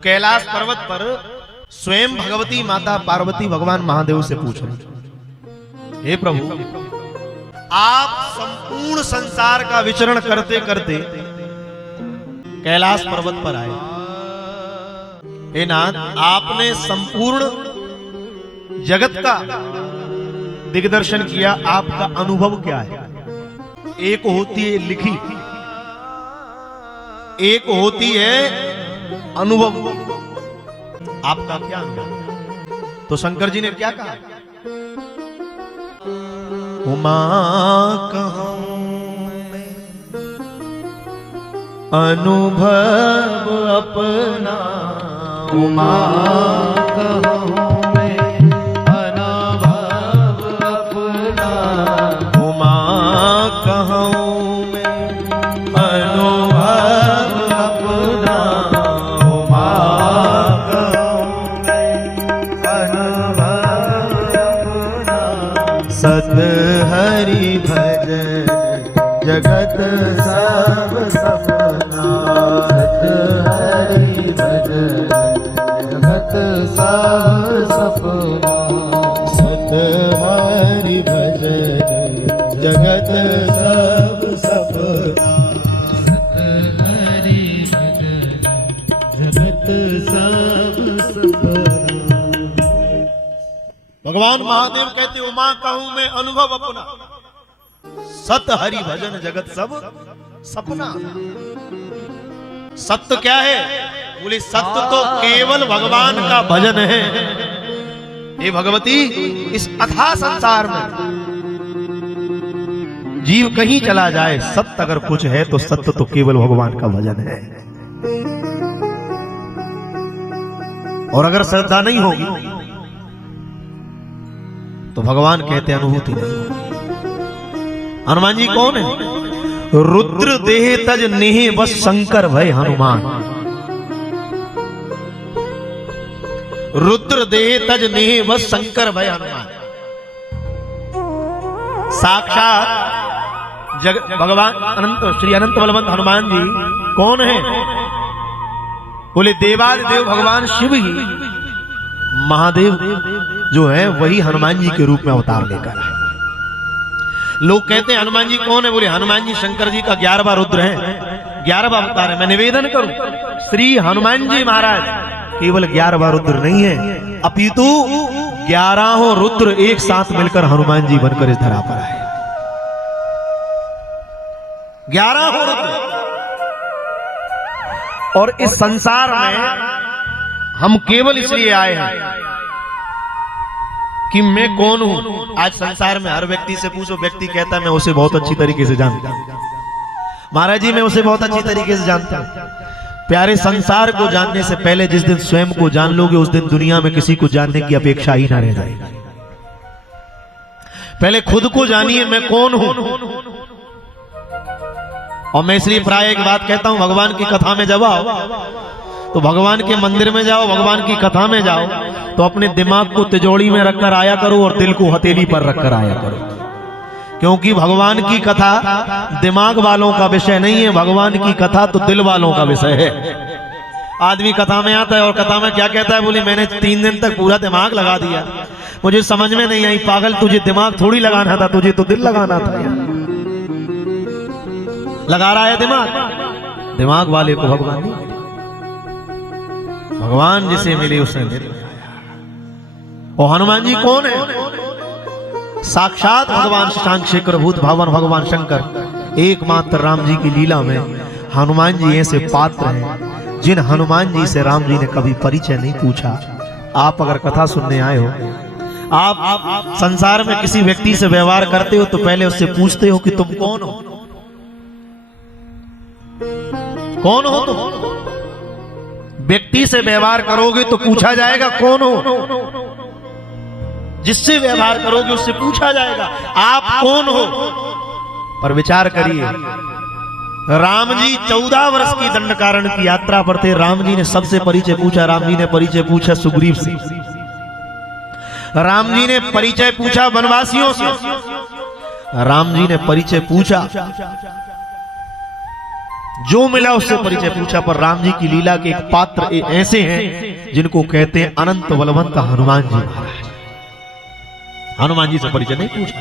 कैलाश पर्वत पर स्वयं भगवती माता पार्वती भगवान महादेव से पूछ रहे, हे प्रभु, आप संपूर्ण संसार का विचरण करते करते कैलाश पर्वत पर आए। हे नाथ, आपने संपूर्ण जगत का दिग्दर्शन किया, आपका अनुभव क्या है? एक होती है लिखी, एक होती है अनुभव। आपका क्या अनुभव? तो शंकर जी ने क्या कहा? उमा कहूं मैं अनुभव अपना, उमा कहूं मैं अनुभव अपना, उमा कहूं मैं अनुभव अपना, उमा कहूं मैं अनुभव अपना। सत हरि भजन जगत सब सपना, सत हरि भजन जगत सब सपना, सत हरि भजन जगत सब सपना, सत हरि भजन जगत सब सपना। भगवान महादेव कहते, उमा कहूं मैं अनुभव अपना, सत हरि भजन जगत सब सपना। सत्य क्या है? बोले सत्य तो केवल भगवान का भजन है। हे भगवती, इस अथाह संसार में जीव कहीं चला जाए, सत्य अगर कुछ है तो सत्य तो केवल भगवान का भजन है। और अगर श्रद्धा नहीं होगी तो भगवान कहते अनुभूति नहीं होगी। हनुमान जी कौन है? रुद्र देह तज नेह बस शंकर भय हनुमान। रुद्र देह तज नेह बस शंकर भय हनुमान। साक्षात भगवान अनंत श्री अनंत बलवंत हनुमान जी कौन है? बोले देवादिदेव भगवान शिव ही, महादेव जो है वही हनुमान जी के रूप में अवतार लेकर आए। लोग कहते हैं हनुमान जी कौन है? बोले हनुमान जी शंकर जी का 11वां रुद्र है, 11वां अवतार है। मैं निवेदन करूं, श्री हनुमान जी महाराज केवल 11वां रुद्र नहीं है, अपितु 11 रुद्र एक साथ मिलकर हनुमान जी बनकर इस धरा पर आए। 11 रुद्र। और इस संसार में हम केवल इसलिए आए हैं कि मैं कौन हूं। आज संसार में हर व्यक्ति से पूछो, व्यक्ति कहता है मैं उसे बहुत अच्छी तरीके से जानता हूं। महाराज जी, मैं उसे बहुत अच्छी तरीके से जानता हूं। प्यारे, संसार को जानने से पहले जिस दिन स्वयं को जान लोगे, उस दिन दुनिया में किसी को जानने की अपेक्षा ही ना रह जाएगी। पहले खुद को जानिए, मैं कौन हूं। और मैं इसलिए प्राय एक बात कहता हूं, भगवान की कथा में जब आओ तो भगवान के मंदिर में जाओ, भगवान की कथा में जाओ तो अपने दिमाग को तिजोरी में रखकर आया करो और दिल को हथेली पर रखकर आया करो। क्योंकि भगवान की कथा दिमाग वालों का विषय नहीं है, भगवान की कथा तो दिल वालों का विषय है। आदमी कथा में आता है और कथा में क्या कहता है? बोली मैंने 3 दिन तक पूरा दिमाग लगा दिया, मुझे समझ में नहीं आई। पागल, तुझे दिमाग थोड़ी लगाना था, तुझे तो दिल लगाना था। लगा रहा है दिमाग, दिमाग वाले को भगवान नहीं। भगवान जिसे मिले उसने दिल लगाया। और हनुमान जी कौन है? साक्षात भगवान शशांक शेखर भूत भावन भगवान शंकर। एकमात्र राम जी की लीला में हनुमान जी ऐसे पात्र हैं जिन हनुमान जी से राम जी ने कभी परिचय नहीं पूछा। आप अगर कथा सुनने आए हो, आप संसार में किसी व्यक्ति से व्यवहार करते हो तो पहले उससे पूछते हो कि तुम कौन हो? कौन हो तुम? व्यक्ति से व्यवहार करोगे तो पूछा जाएगा कौन हो। जिससे व्यवहार करोगे उससे पूछा जाएगा आप कौन हो। पर विचार करिए, राम जी 14 वर्ष की दंडकारण्य की यात्रा पर थे। राम जी ने सबसे परिचय पूछा। राम जी ने परिचय पूछा सुग्रीव से, राम जी ने परिचय पूछा वनवासियों से, राम जी ने परिचय पूछा जो मिला उससे परिचय पूछा, पर राम जी की लीला के एक पात्र ऐसे हैं जिनको कहते हैं अनंत बलवंत हनुमान जी महाराज। हनुमान जी से परिचय नहीं पूछा,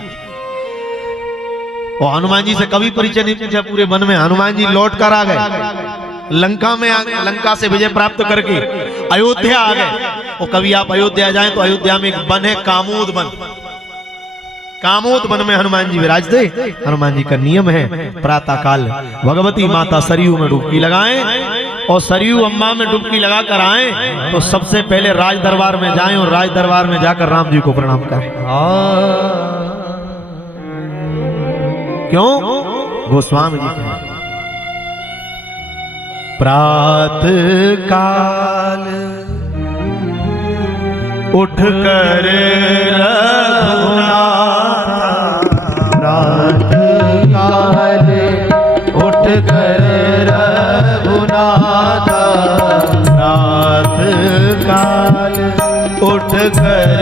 और हनुमान जी से कभी परिचय नहीं पूछा पूरे वन में। हनुमान जी लौट कर आ गए, लंका में आ गए, लंका से विजय प्राप्त करके अयोध्या आ गए। और कभी आप अयोध्या जाएं तो अयोध्या में एक वन है कामोद वन। कामोद वन में हनुमान जी विराजते। हनुमान जी का नियम है प्रातः काल भगवती माता सरयू में डुबकी लगाएं, और सरयू अम्मा में डुबकी लगा कर आए तो सबसे पहले राज दरबार में जाएं, और राज दरबार में जाकर राम जी को प्रणाम करें। क्यों? गोस्वामी जी कहें प्रातः काल उठ कर प्रातः काल उठ कर रघुनाथ, प्रातः काल उठ कर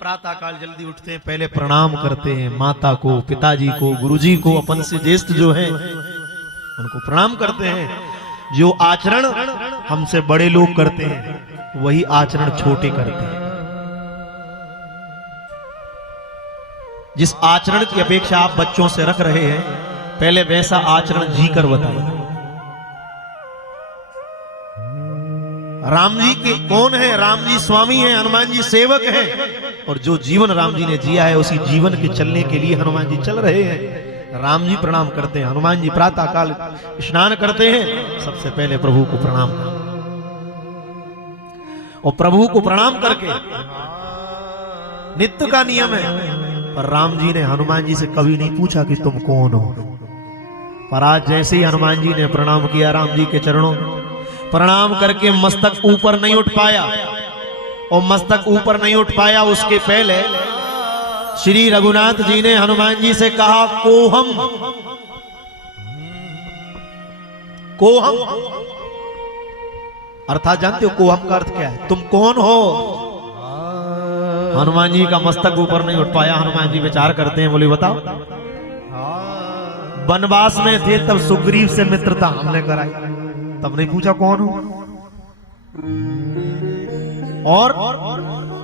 प्रातः काल जल्दी उठते हैं, पहले प्रणाम करते हैं माता को, पिताजी को, गुरुजी को, अपन से ज्येष्ठ जो हैं उनको प्रणाम करते हैं। जो आचरण हमसे बड़े लोग करते हैं वही आचरण छोटे करते हैं। जिस आचरण की अपेक्षा आप बच्चों से रख रहे हैं पहले वैसा आचरण जी कर बताइए। राम जी के कौन है? राम जी स्वामी हैं, हनुमान जी सेवक हैं, और जो जीवन राम जी ने जिया है उसी जीवन के चलने के लिए हनुमान जी चल रहे हैं। राम जी प्रणाम करते हैं। हनुमान जी प्रातः काल स्नान करते हैं, सबसे पहले प्रभु को प्रणाम करते हैं, और प्रभु को प्रणाम करके नित्य का नियम है। पर राम जी ने हनुमान जी से कभी नहीं पूछा कि तुम कौन हो। पर आज जैसे ही हनुमान जी ने प्रणाम किया राम जी के चरणों में, प्रणाम करके मस्तक ऊपर नहीं उठ पाया, और मस्तक ऊपर नहीं उठ पाया उसके पहले श्री रघुनाथ जी ने हनुमान जी से कहा कोहम। कोहम अर्थात जानते हो कोहम का अर्थ क्या है? तुम कौन हो? हनुमान जी का मस्तक ऊपर नहीं उठ पाया। हनुमान जी विचार करते हैं, बोले बताओ। वनवास में थे तब सुग्रीव से मित्रता हमने कराई, तब नहीं पूछा कौन हो। और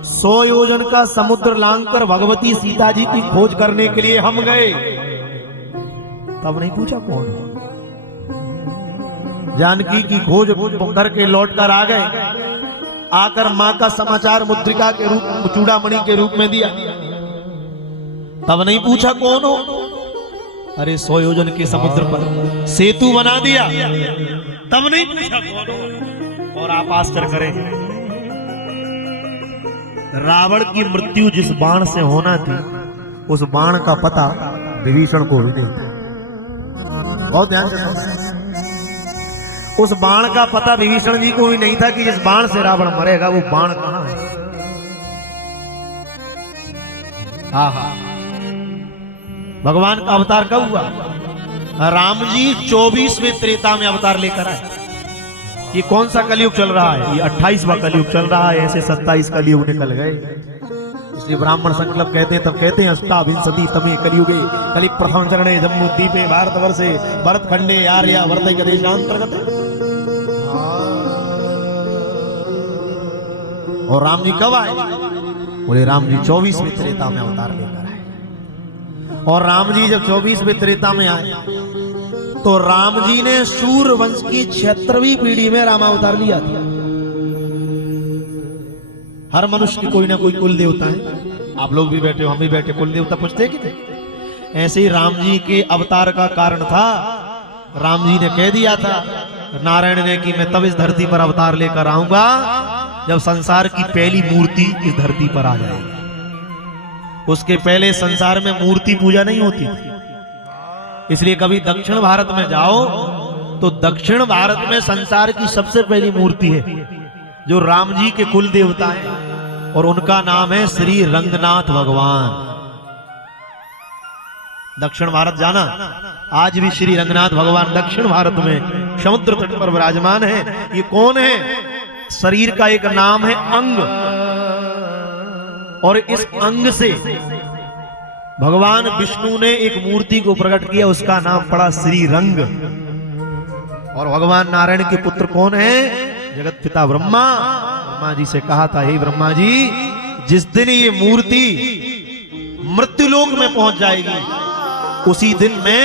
100 योजन का समुद्र लांघकर भगवती सीता जी की खोज करने के लिए हम गए, तब नहीं पूछा कौन हो। जानकी की खोज करके लौट कर आ गए, आकर मां का समाचार मुद्रिका के रूप, चूड़ामणि के रूप में दिया, तब नहीं पूछा कौन हो। अरे 100 योजन के समुद्र पर सेतु बना दिया, तब नहीं पूछा कौन हो। और आप आश्चर्य करें, रावण की मृत्यु जिस बाण से होना थी उस बाण का पता विभीषण को भी नहीं था। बहुत ध्यान से सुनो, उस बाण का पता विभीषण जी को भी नहीं था कि जिस बाण से रावण मरेगा वो बाण कहां है। आहा, भगवान का अवतार कब हुआ? राम जी 24वें त्रेता में अवतार लेकर आए। ये कौन सा कलयुग चल रहा है? ये 28वां कलयुग चल रहा है। ऐसे 27 कलयुग निकल गए, इसलिए ब्राह्मण संकल्प कहते हैं, तब कहते हैं अष्टाविंशति तमे कलयुगे कलि प्रथम चरणे जम्बूद्वीपे भारतवर्षे भरतखंडे आर्या वर्तैक देशांतर्गत। और राम जी कब आए? बोले राम जी 24वें त्रेता में अवतार लेकर आए। और राम जी जब 24वें त्रेता में आए तो राम जी ने सूर्य वंश की 76वीं पीढ़ी में रामावतार लिया था। हर मनुष्य की कोई ना कोई कुल देवता है। आप लोग भी बैठे हो, हम भी बैठे, कुल देवता पूछते कि नहीं? ऐसे ही राम जी के अवतार का कारण था, राम जी ने कह दिया था नारायण ने कि मैं तब इस धरती पर अवतार लेकर आऊंगा जब संसार की पहली मूर्ति इस धरती पर आ जाएगी। उसके पहले संसार में मूर्ति पूजा नहीं होती थी। इसलिए कभी दक्षिण भारत में जाओ तो दक्षिण भारत में संसार की सबसे पहली मूर्ति है जो राम जी के कुल देवता है, और उनका नाम है श्री रंगनाथ भगवान। दक्षिण भारत जाना, आज भी श्री रंगनाथ भगवान दक्षिण भारत में समुद्र तट पर विराजमान है। ये कौन है? शरीर का एक नाम है अंग, और इस अंग से भगवान विष्णु ने एक मूर्ति को प्रकट किया, उसका नाम पड़ा श्री रंग। और भगवान नारायण के पुत्र कौन है? जगत पिता ब्रह्मा। ब्रह्मा जी से कहा था, हे ब्रह्मा जी, जिस दिन ये मूर्ति मृत्युलोक में पहुंच जाएगी उसी दिन मैं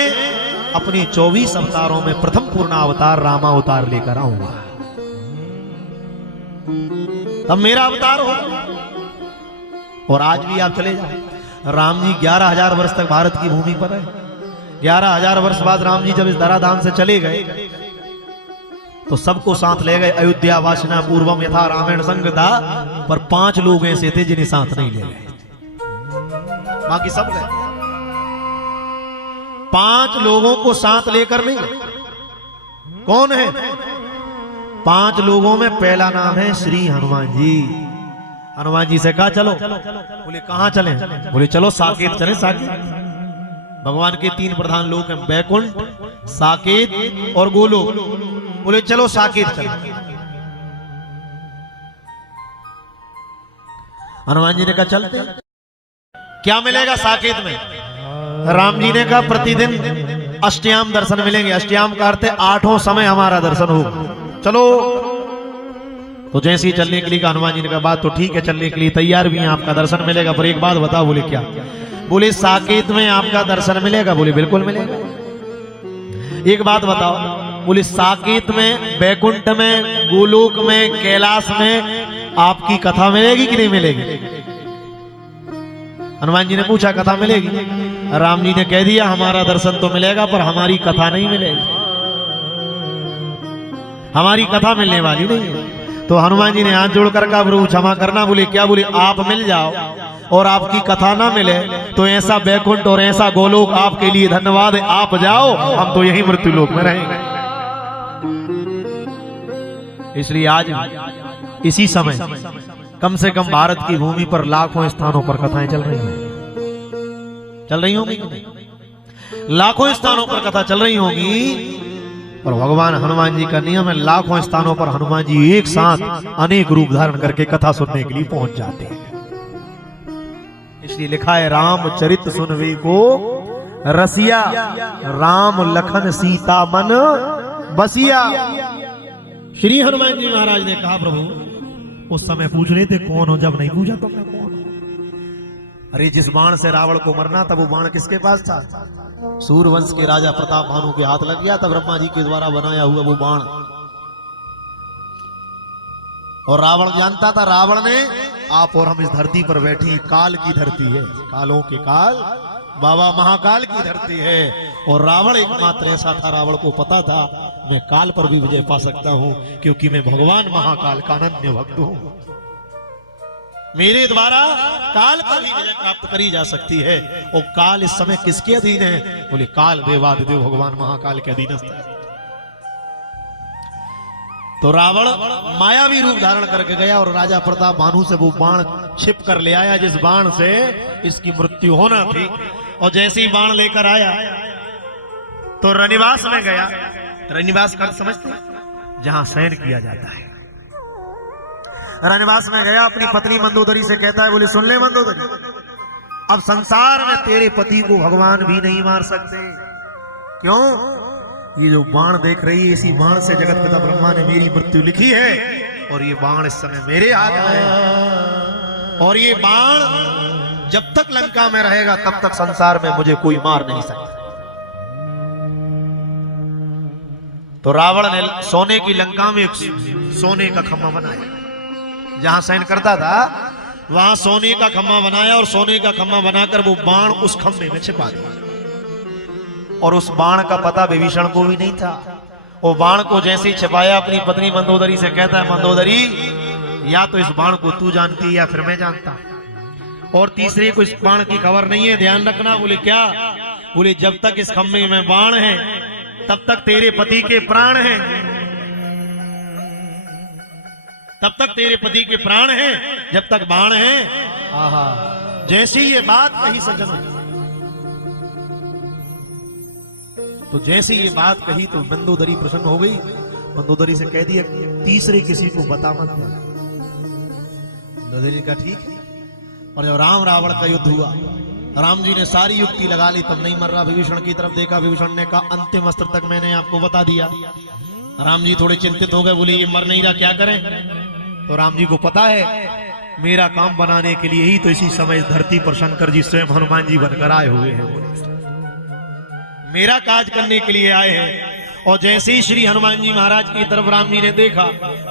अपने 24 अवतारों में प्रथम पूर्ण अवतार रामावतार लेकर आऊंगा। तब मेरा अवतार हो। और आज भी आप चले जाओ, राम जी 11,000 वर्ष तक भारत की भूमि पर है। 11,000 वर्ष बाद राम जी जब इस धराधाम से चले गए तो सबको साथ ले गए। अयोध्या वासना पूर्वम यथा रामायण संग था, पर 5 लोग ऐसे थे जिन्हें साथ नहीं ले गए, बाकी सब गए। 5 लोगों को साथ लेकर नहीं गए। कौन है? 5 लोगों में पहला नाम है श्री हनुमान जी। हनुमान जी से कहा चलो। बोले कहां चलें? बोले चलो साकेत चलें। साकेत भगवान के 3 प्रधान लोक हैं, बैकुंठ, साकेत और गोलोक। बोले चलो साकेत चलें। हनुमान जी ने कहा चलते। क्या मिलेगा साकेत में? राम जी ने कहा प्रतिदिन अष्टयाम दर्शन मिलेंगे। अष्टयाम का अर्थ है 8 समय हमारा दर्शन होगा, चलो। तो जैसे ही चलने के लिए हनुमान जी ने कहा बात तो ठीक है, चलने के लिए तैयार भी हैं, आपका दर्शन मिलेगा, पर एक बात बताओ। बोले क्या? बोले साकेत में आपका दर्शन मिलेगा। बोले बिल्कुल मिलेगा। एक बात बताओ। बोले साकेत में, बैकुंठ में, गोलोक में, कैलाश में आपकी कथा मिलेगी कि नहीं मिलेगी? हनुमान जी ने पूछा कथा मिलेगी? राम जी ने कह दिया हमारा दर्शन तो मिलेगा पर हमारी कथा नहीं मिलेगी, हमारी कथा मिलने वाली नहीं है। तो हनुमान जी ने हाथ जोड़कर कहा प्रभु क्षमा करना। बोले क्या? बोले आप मिल जाओ और आपकी कथा ना मिले तो ऐसा बैकुंठ और ऐसा गोलोक आपके लिए धन्यवाद है, आप जाओ, हम तो यही मृत्युलोक में रहेंगे। इसलिए आज इसी समय कम से कम भारत की भूमि पर लाखों स्थानों पर कथाएं चल रही हैं। चल रही होंगी, लाखों स्थानों पर कथा चल रही होगी। और भगवान हनुमान जी का नियम है, लाखों स्थानों पर हनुमान जी एक साथ अनेक रूप धारण करके कथा सुनने के लिए पहुंच जाते हैं। इसलिए लिखा है रामचरित सुनवे को रसिया, राम लखन सीता मन बसिया। श्री हनुमान जी महाराज ने कहा प्रभु उस समय पूछ रहे थे कौन हो, जब नहीं पूछा तो मैं कौन हूं? अरे जिस बाण से रावण को मरना था वो बाण किसके पास था? सूर्यवंश के राजा प्रताप भानु के हाथ लग गया था, ब्रह्मा जी के द्वारा बनाया हुआ वो बाण। और रावण जानता था, रावण ने आप और हम इस धरती पर बैठी काल की धरती है, कालों के काल बाबा महाकाल की धरती है। और रावण एकमात्र ऐसा था, रावण को पता था मैं काल पर भी विजय पा सकता हूं क्योंकि मैं भगवान महाकाल का अनन्य भक्त हूं, मेरे द्वारा काल पर भी विजय प्राप्त करी जा सकती है। और काल इस समय किसके अधीन है? बोले काल देवादिदेव भगवान महाकाल के अधीनस्थ है। तो रावण मायावी रूप धारण करके गया और राजा प्रताप भानु से वो बाण छिप कर ले आया जिस बाण से इसकी मृत्यु होना थी। और जैसे ही बाण लेकर आया तो रनिवास में गया। रनिवास का समझते हैं? जहां शयन किया जाता है। रनिवास में गया, अपनी पत्नी मंदोदरी से कहता है, बोले सुन ले मंदोदरी, अब संसार में तेरे पति को भगवान भी नहीं मार सकते। क्यों? ये जो बाण देख रही है, इसी बाण से जगत पिता ब्रह्मा ने मेरी मृत्यु लिखी है और ये बाण इस समय मेरे हाथ में है। और ये बाण जब तक लंका में रहेगा तब तक संसार में मुझे कोई मार नहीं सकता। तो रावण ने सोने की लंका में एक सोने का खम्मा बनाया, जहां शयन करता था वहां सोने का खम्मा बनाया और सोने का खम्मा बनाकर वो बाण उस खम्भे में छिपा दिया। और उस बाण का पता विभीषण को भी नहीं था। वो बाण को जैसे ही छिपाया, अपनी पत्नी मंदोदरी से कहता है, मंदोदरी या तो इस बाण को तू जानती है या फिर मैं जानता, और तीसरे को इस बाण की खबर नहीं है, ध्यान रखना। बोले क्या? बोले जब तक इस खम्भे में बाण है तब तक तेरे पति के प्राण हैं, तब तक तेरे पति के प्राण हैं, जब तक बाण है। आहा, जैसी ये बात कही सज्जनों, तो जैसी ये बात कही तो मंदोदरी प्रसन्न हो गई। मंदोदरी से कह दिया तीसरे किसी को बता मत। मंदोदरी का ठीक है। और जब राम रावण का युद्ध हुआ, राम जी ने सारी युक्ति लगा ली, तब नहीं मर रहा। विभीषण की तरफ देखा, विभीषण ने कहा अंतिम अस्त्र तक मैंने आपको बता दिया। राम जी थोड़े चिंतित हो गए, बोले ये मर नहीं रहा, क्या करें? तो राम जी को पता है मेरा काम बनाने के लिए ही तो इसी समय इस धरती पर शंकर जी स्वयं हनुमान जी बनकर आए हुए हैं, मेरा काज करने के लिए आए हैं। और जैसे ही श्री हनुमान जी महाराज की तरफ राम जी ने देखा,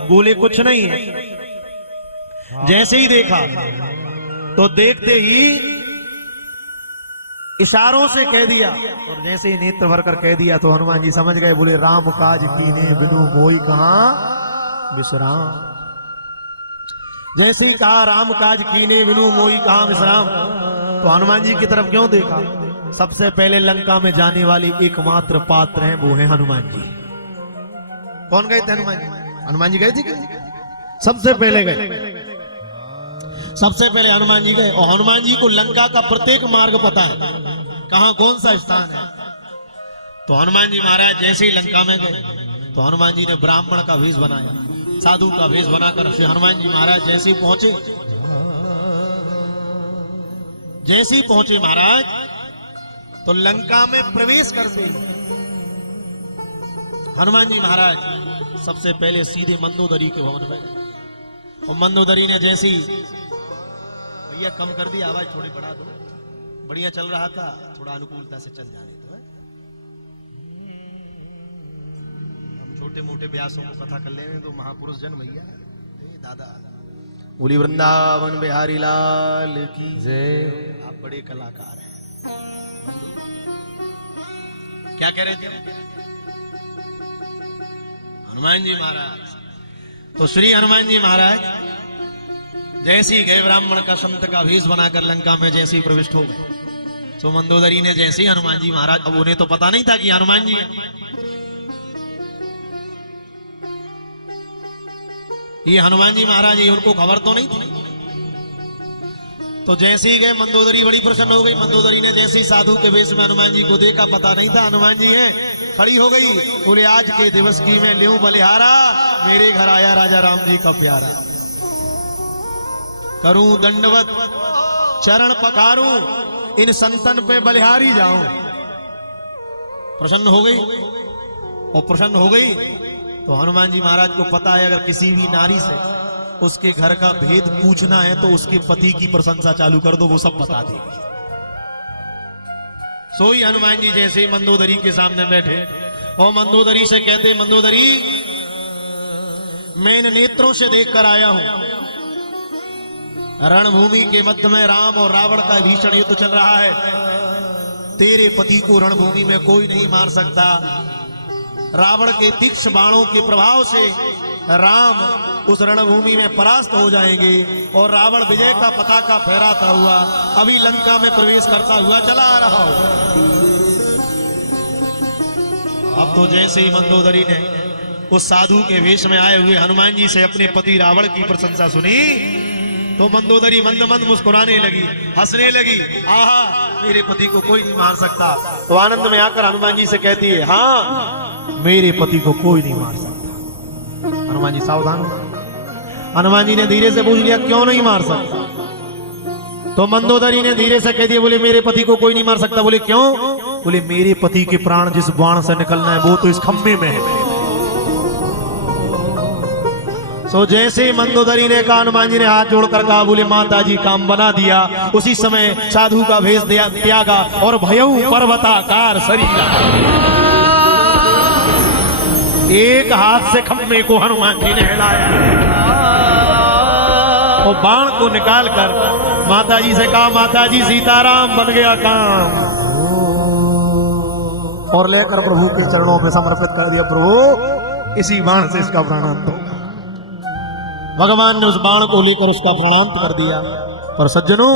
बोले कुछ नहीं है। जैसे ही देखा तो देखते ही इशारों से कह दिया, और जैसे ही नेत्र भरकर कह दिया तो हनुमान जी समझ गए। बोले राम काज कीने बिनु मोई कहां विश्राम। जैसे ही कहा राम काज कीने बिनु मोई कहां विश्राम, तो हनुमान जी की तरफ क्यों देखा? सबसे पहले लंका में जाने वाले एकमात्र पात्र हैं, वो है हनुमान जी। कौन गए थे? हनुमान जी। हनुमान जी गए थे क्या? सबसे पहले गए, सबसे पहले हनुमान जी गए। और हनुमान जी को लंका का प्रत्येक मार्ग पता है, कहां कौन सा स्थान है। तो हनुमान जी महाराज जैसे ही लंका में गए तो हनुमान जी ने ब्राह्मण का वेश बनाया, साधु का वेश बनाकर श्री हनुमान जी महाराज जैसे ही पहुंचे, जैसे ही पहुंचे महाराज तो लंका में प्रवेश करते हनुमान जी महाराज सबसे पहले सीधे मंदोदरी के भवन में। और मंदोदरी ने जैसी, भैया कम कर दी आवाज, थोड़ी बढ़ा दो, बढ़िया चल रहा था, थोड़ा अनुकूलता से चल जाने दो। छोटे मोटे व्यासों को कथा कर लेने तो महापुरुष जन भैया दादा। बोली वृंदावन बिहारी लाल की जय। आप बड़े कलाकार हैं। क्या कह रहे थे हनुमान जी महाराज? तो श्री हनुमान जी महाराज जैसे ही गए, ब्राह्मण का संत का वेश बनाकर लंका में जैसे ही प्रविष्ट हो गए, तो मंदोदरी ने जैसे ही हनुमान जी महाराज, अब उन्हें तो पता नहीं था कि हनुमान जी है, ये हनुमान जी महाराज, ये उनको खबर तो नहीं थी। तो जैसे ही गए मंदोदरी बड़ी प्रसन्न हो गई। मंदोदरी ने जैसे ही साधु के वेश में हनुमान जी को देखा, पता नहीं था हनुमान जी हैं, खड़ी हो गई। बोले आज के दिवस की मैं ल्यूं बलिहारा, मेरे घर आया राजा राम जी का प्यारा। करूं दंडवत चरण पखारूं, इन संतन पे बलिहारी जाऊं। प्रसन्न हो गई। और प्रसन्न हो गई तो हनुमान जी महाराज को पता है, अगर किसी भी नारी से उसके घर का भेद पूछना है तो उसके पति की प्रशंसा चालू कर दो, वो सब बता देगी। सोई हनुमान जी जैसे मंदोदरी के सामने बैठे और मंदोदरी से कहते, मंदोदरी मैं इन नेत्रों से देखकर आया हूं, रणभूमि के मध्य में राम और रावण का भीषण युद्ध चल रहा है। तेरे पति को रणभूमि में कोई नहीं मार सकता। रावण के तीक्ष्ण बाणों के प्रभाव से राम उस रणभूमि में परास्त हो जाएंगे और रावण विजय का पताका फहराता हुआ अभी लंका में प्रवेश करता हुआ चला आ रहा हो। अब तो जैसे ही मंदोदरी ने उस साधु के वेश में आए हुए हनुमान जी से अपने पति रावण की प्रशंसा सुनी तो मंदोदरी मंद मंद मुस्कुराने लगी, हंसने लगी। आहा, मेरे पति को कोई नहीं मार सकता। तो आनंद में आकर हनुमान जी से कहती है, हाँ मेरे पति को कोई नहीं मार सकता। हनुमान जी सावधान हो। हनुमान जी ने धीरे से पूछ लिया, क्यों नहीं मार सकता? तो मंदोदरी ने धीरे से कह दिया, बोले मेरे पति को कोई नहीं मार सकता। बोले क्यों? बोले मेरे पति के प्राण जिस बाण से निकलना है वो तो इस खम्भे में है। सो जैसे मंदोदरी ने कहा, हनुमान जी ने हाथ जोड़कर कहा, बोले माता जी काम बना दिया। उसी समय साधु का भेष त्यागा और भयऊ पर्वताकार शरीर, एक हाथ से खम्भे को हनुमान जी ने हिलाया और बाण को निकालकर माता जी से कहा, माता जी सीताराम बन गया काम। और लेकर प्रभु के चरणों पे समर्पित कर दिया, प्रभु इसी बाण से इसका प्राणांत हो। भगवान ने उस बाण को लेकर उसका प्राणांत कर दिया। पर सज्जनों,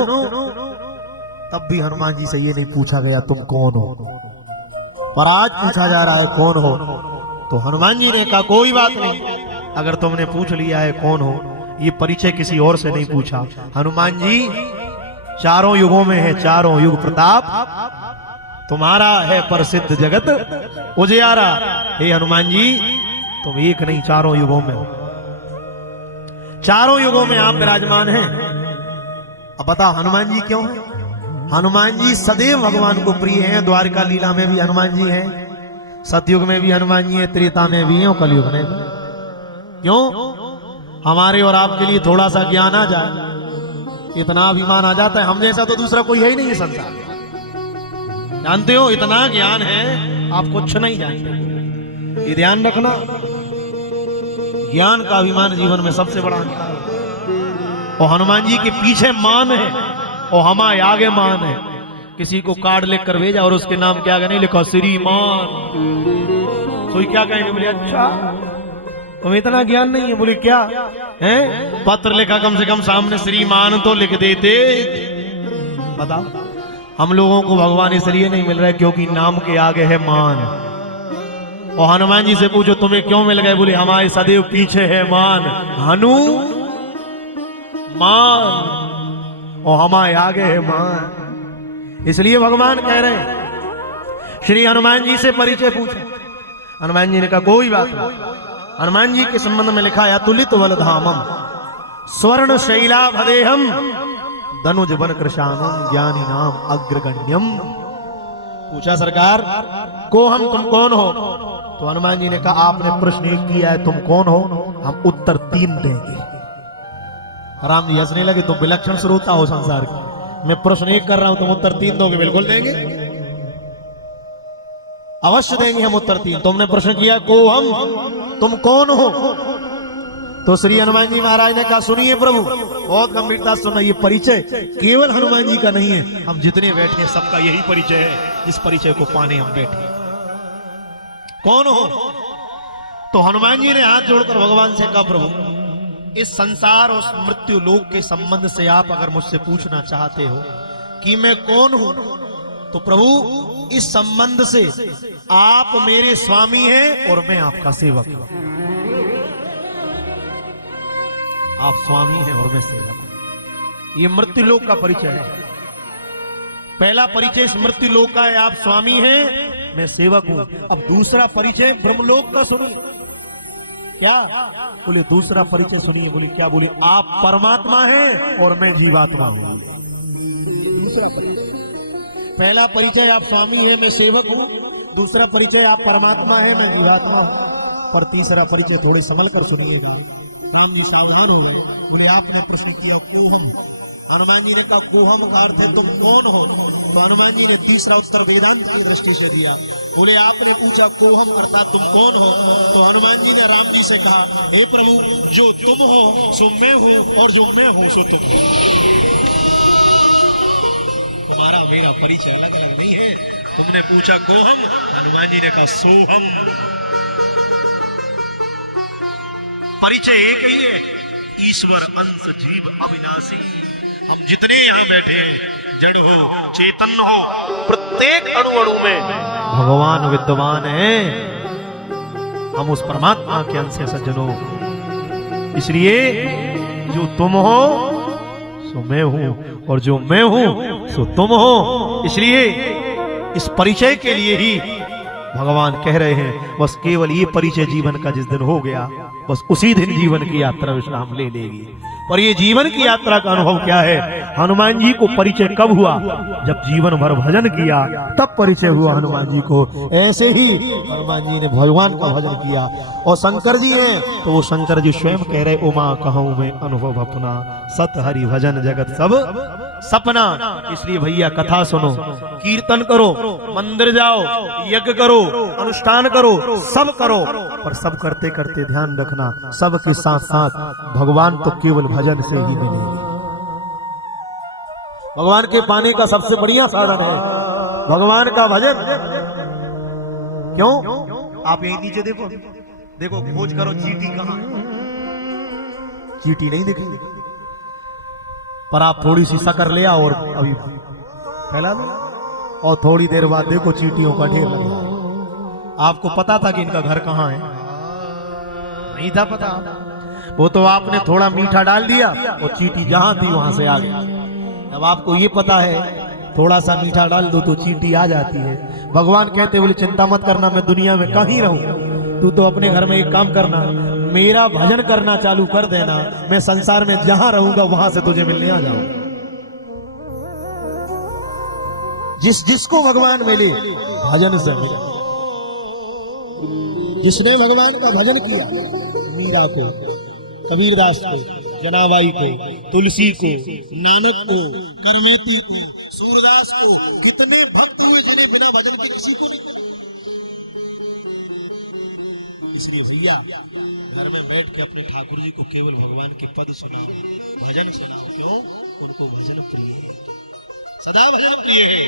तब भी हनुमान जी से ये नहीं पूछा गया तुम कौन हो, पर आज पूछा जा रहा है कौन हो। तो हनुमान जी ने कहा कोई बात नहीं, अगर तुमने पूछ लिया है कौन हो, ये परिचय किसी और से नहीं पूछा। हनुमान जी चारों युगों में है, चारों युग प्रताप तुम्हारा है, प्रसिद्ध जगत उजियारा। हे हनुमान जी, तुम एक नहीं चारों युगों में हो, चारों युगों में आप विराजमान हैं। अब बताओ हनुमान जी क्यों है? हनुमान जी सदैव भगवान को प्रिय हैं। द्वारका लीला में भी हनुमान जी हैं, सतयुग में भी हनुमान जी हैं, त्रेता में भी हैं और कलयुग में भी। क्यों? हमारे और आपके लिए थोड़ा सा ज्ञान आ जाए, इतना अभिमान आ जाता है, हम जैसा तो दूसरा कोई है ही नहीं है संसार। जानते हो, इतना ज्ञान है, आप कुछ नहीं जानते। ये ध्यान रखना, ज्ञान का अभिमान जीवन में सबसे बड़ा अंतर है। और हनुमान जी के पीछे मान है और हमारे आगे मान है। किसी को कार्ड लिख कर भेजा और उसके नाम क्या नहीं लिखा, श्रीमान, तो क्या कहेंगे? बोले अच्छा तुम्हें इतना ज्ञान नहीं है। बोले क्या है? पत्र लिखा, कम से कम सामने श्रीमान तो लिख देते। बताओ, हम लोगों को भगवान इसलिए नहीं मिल रहा है क्योंकि नाम के आगे है मान। और हनुमान जी से पूछो तुम्हें क्यों मिल गए? बोले हमारे सदैव पीछे है मान, हनु मान, और हमारे आगे है मान। इसलिए भगवान कह रहे हैं श्री हनुमान जी से परिचय पूछो। हनुमान जी ने कहा कोई बात नहीं। हनुमान जी के संबंध में लिखा है अतुलित बलधामम स्वर्ण शैलाभदेहम धनुज बन कृशानम ज्ञानी नाम अग्रगण्यम। पूछा सरकार को हम तुम कौन हो? तो हनुमान जी ने कहा आपने प्रश्न एक किया है तुम कौन हो, हम उत्तर 3 देंगे। राम जी हंसने लगे, तुम विलक्षण श्रोता हो संसार के, मैं प्रश्न एक कर रहा हूं तुम उत्तर 3 दोगे? बिल्कुल देंगे, अवश्य देंगे हम उत्तर 3। तुमने प्रश्न किया को हम, तुम कौन हो? तो श्री हनुमान जी महाराज ने कहा सुनिए प्रभु, बहुत गंभीरता से सुना, ये परिचय केवल हनुमान जी का नहीं है, हम जितने बैठे हैं सबका यही परिचय है, जिस परिचय को पाने हम बैठे। कौन हो? तो हनुमान जी ने हाथ जोड़कर भगवान से कहा प्रभु इस संसार और मृत्यु लोक के संबंध से आप अगर मुझसे पूछना चाहते हो कि मैं कौन हूं, तो प्रभु इस संबंध से आप मेरे स्वामी हैं और मैं आपका सेवक हूं। आप स्वामी हैं और मैं सेवक हूं। ये मृत्यु लोक का परिचय है। पहला परिचय इस मृत्यु लोक का है, आप स्वामी हैं, मैं सेवक हूं। अब दूसरा परिचय ब्रह्मलोक का सुनिए। क्या? बोले दूसरा परिचय सुनिए। बोले क्या? बोले आप परमात्मा हैं और मैं जीवात्मा हूं। दूसरा परिचय, पहला परिचय आप स्वामी हैं, मैं सेवक हूं। दूसरा परिचय आप परमात्मा हैं, मैं जीवात्मा हूं। पर तीसरा परिचय थोड़े संभल कर सुनिएगा। राम जी सावधान हो गए। बोले आपने प्रश्न किया को हम। हनुमान जी ने कहा को हम का अर्थ है तुम कौन हो? तो हनुमान जी ने तीसरा उत्तर वेदांत की दृष्टि से दिया। बोले आपने पूछा को हम अर्थात तुम कौन हो? तो हनुमान जी ने राम जी से कहा हे प्रभु जो तुम हो सो मैं हूं और जो मैं हूं सो तुम हो। तुम्हारा मेरा परिचय अलग अलग नहीं है। तुमने पूछा को हम, हनुमान जी ने कहा सो हम। परिचय एक ही है, ईश्वर अंश जीव अविनाशी। हम जितने यहाँ बैठे हैं, जड़ हो चेतन हो, प्रत्येक अणु अणु में भगवान विद्यमान है। हम उस परमात्मा के अंश हैं सज्जनों। इसलिए जो तुम हो सो मैं हूं और जो मैं हूं सो तुम हो। इसलिए इस परिचय के लिए ही भगवान कह रहे हैं बस केवल ये परिचय जीवन का जिस दिन हो गया, बस उसी दिन जीवन की यात्रा विश्राम ले लेगी। पर ये जीवन की यात्रा का अनुभव क्या है? हनुमान जी को परिचय कब हुआ? जब जीवन भर भजन किया तब परिचय हुआ हनुमान जी को। ऐसे ही हनुमान जी ने भगवान का भजन किया। और शंकर जी हैं तो वो शंकर जी स्वयं कह रहे उमा कहूं मैं अनुभव अपना, सत हरि भजन जगत सब सपना। इसलिए भैया कथा सुनो, कीर्तन करो, मंदिर जाओ, यज्ञ करो, अनुष्ठान करो, सब करो, पर सब करते करते ध्यान रखना सब के साथ साथ भगवान तो केवल भजन से ही मिलेंगे। भगवान के पाने का सबसे बढ़िया साधन है भगवान का भजन। क्यों? आप यही नीचे देखो, देखो खोज करो चींटी कहां है। चींटी नहीं दिखेगी। पर आप थोड़ी सी शक्कर ले आओ और अभी फैला दो, और थोड़ी देर बाद देखो चींटियों का ढेर लग जाए। आपको पता था कि इनका घर कहाँ है? नहीं था पता। वो तो आपने थोड़ा मीठा डाल दिया और चींटी जहां थी वहां से आ गई। अब आपको ये पता है थोड़ा सा मीठा डाल दो तो चींटी आ जाती है। भगवान कहते बोले चिंता मत करना, मैं दुनिया में कहीं रहूं, तू तो अपने घर में एक काम करना, मेरा भजन करना चालू कर देना, मैं संसार में जहां रहूंगा वहां से तुझे मिलने आ जाऊंगा। जिसको भगवान मिले भजन से मिले। जिसने भगवान का भजन किया, मीरा को, कबीरदास को, जनाबाई को, तुलसी को, नानक को, करमेती को, सूरदास को, कितने भक्त हुए जिन्हें बिना भजन के किसी को नहीं। इसलिए भैया घर में बैठ के अपने ठाकुर जी को केवल भगवान के पद सुनाओ, भजन सुनाओ। क्यों? उनको भजन प्रिय है, सदा भजन प्रिय है।